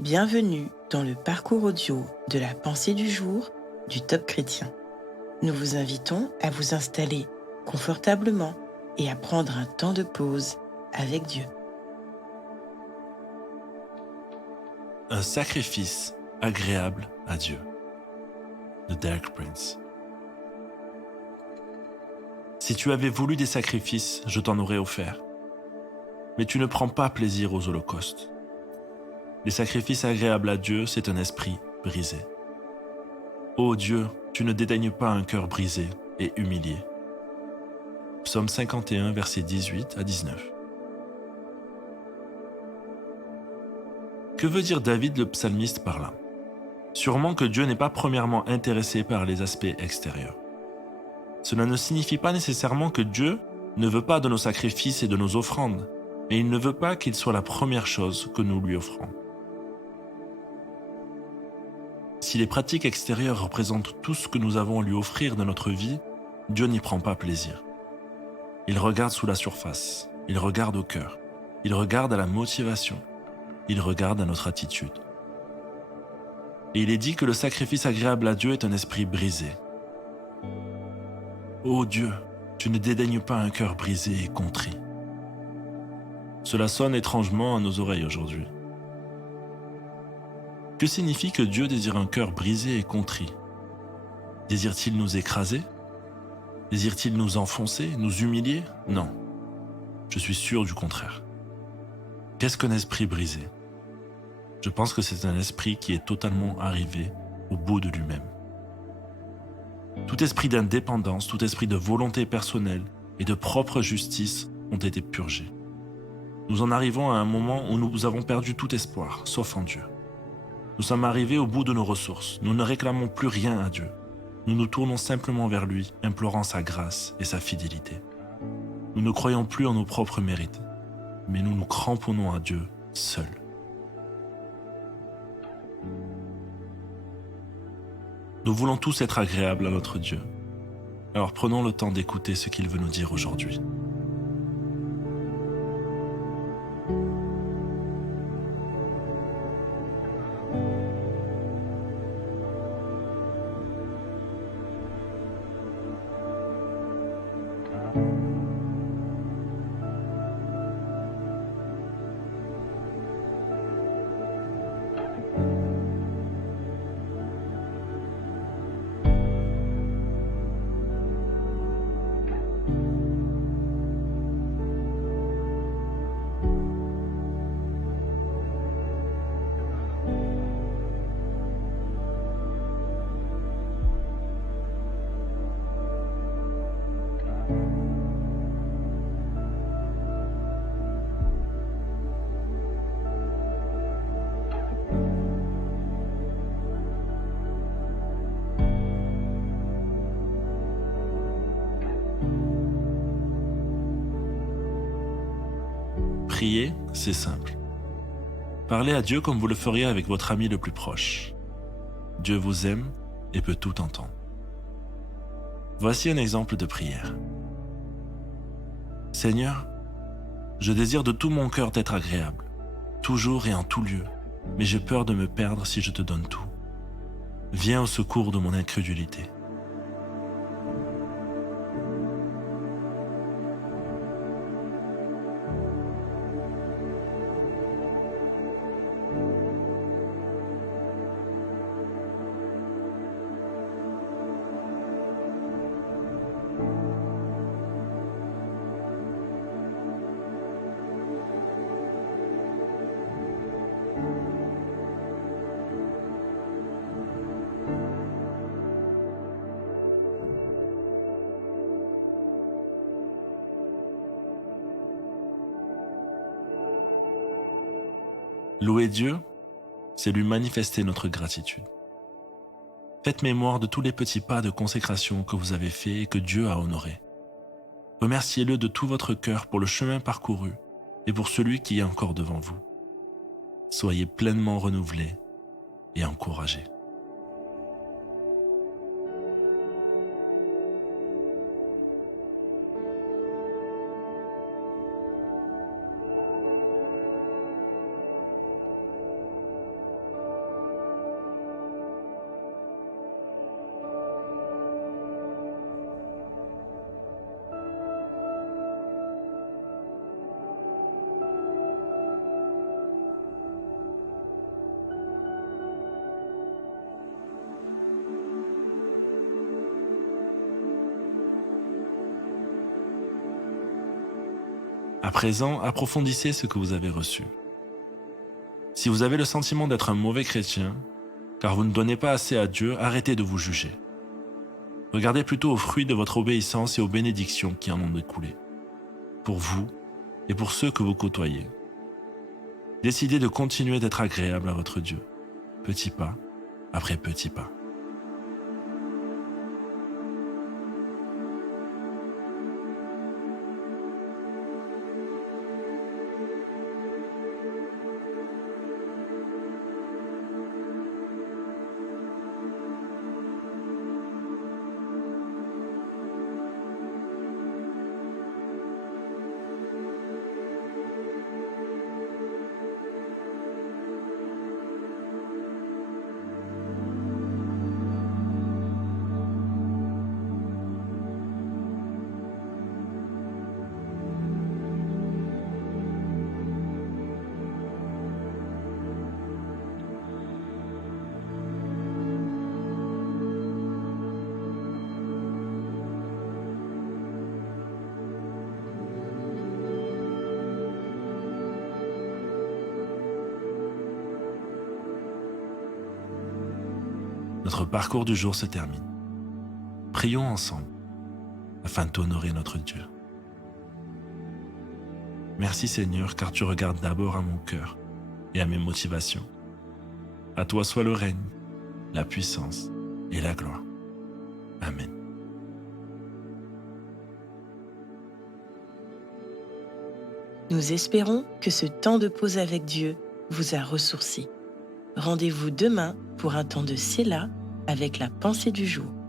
Bienvenue dans le parcours audio de la pensée du jour du Top Chrétien. Nous vous invitons à vous installer confortablement et à prendre un temps de pause avec Dieu. Un sacrifice agréable à Dieu, de Derek Prince. Si tu avais voulu des sacrifices, je t'en aurais offert. Mais tu ne prends pas plaisir aux holocaustes. Les sacrifices agréables à Dieu, c'est un esprit brisé. Ô Dieu, tu ne dédaignes pas un cœur brisé et humilié. Psaume 51, versets 18 à 19. Que veut dire David le psalmiste par là? Sûrement que Dieu n'est pas premièrement intéressé par les aspects extérieurs. Cela ne signifie pas nécessairement que Dieu ne veut pas de nos sacrifices et de nos offrandes, mais il ne veut pas qu'il soit la première chose que nous lui offrons. Si les pratiques extérieures représentent tout ce que nous avons à lui offrir dans notre vie, Dieu n'y prend pas plaisir. Il regarde sous la surface, il regarde au cœur, il regarde à la motivation, il regarde à notre attitude. Et il est dit que le sacrifice agréable à Dieu est un esprit brisé. Ô Dieu, tu ne dédaignes pas un cœur brisé et contrit. Cela sonne étrangement à nos oreilles aujourd'hui. Que signifie que Dieu désire un cœur brisé et contrit? Désire-t-il nous écraser? Désire-t-il nous enfoncer, nous humilier? Non, je suis sûr du contraire. Qu'est-ce qu'un esprit brisé? Je pense que c'est un esprit qui est totalement arrivé au bout de lui-même. Tout esprit d'indépendance, tout esprit de volonté personnelle et de propre justice ont été purgés. Nous en arrivons à un moment où nous avons perdu tout espoir, sauf en Dieu. Nous sommes arrivés au bout de nos ressources. Nous ne réclamons plus rien à Dieu. Nous nous tournons simplement vers lui, implorant sa grâce et sa fidélité. Nous ne croyons plus en nos propres mérites, mais nous nous cramponnons à Dieu seul. Nous voulons tous être agréables à notre Dieu. Alors prenons le temps d'écouter ce qu'il veut nous dire aujourd'hui. Prier, c'est simple. Parlez à Dieu comme vous le feriez avec votre ami le plus proche. Dieu vous aime et peut tout entendre. Voici un exemple de prière. Seigneur, je désire de tout mon cœur t'être agréable, toujours et en tout lieu, mais j'ai peur de me perdre si je te donne tout. Viens au secours de mon incrédulité. Louer Dieu, c'est lui manifester notre gratitude. Faites mémoire de tous les petits pas de consécration que vous avez faits et que Dieu a honorés. Remerciez-le de tout votre cœur pour le chemin parcouru et pour celui qui est encore devant vous. Soyez pleinement renouvelés et encouragés. À présent, approfondissez ce que vous avez reçu. Si vous avez le sentiment d'être un mauvais chrétien, car vous ne donnez pas assez à Dieu, arrêtez de vous juger. Regardez plutôt aux fruits de votre obéissance et aux bénédictions qui en ont découlé, pour vous et pour ceux que vous côtoyez. Décidez de continuer d'être agréable à votre Dieu, petit pas après petit pas. Notre parcours du jour se termine. Prions ensemble afin d'honorer notre Dieu. Merci Seigneur, car tu regardes d'abord à mon cœur et à mes motivations. À toi soit le règne, la puissance et la gloire. Amen. Nous espérons que ce temps de pause avec Dieu vous a ressourci. Rendez-vous demain pour un temps de Séla avec la pensée du jour.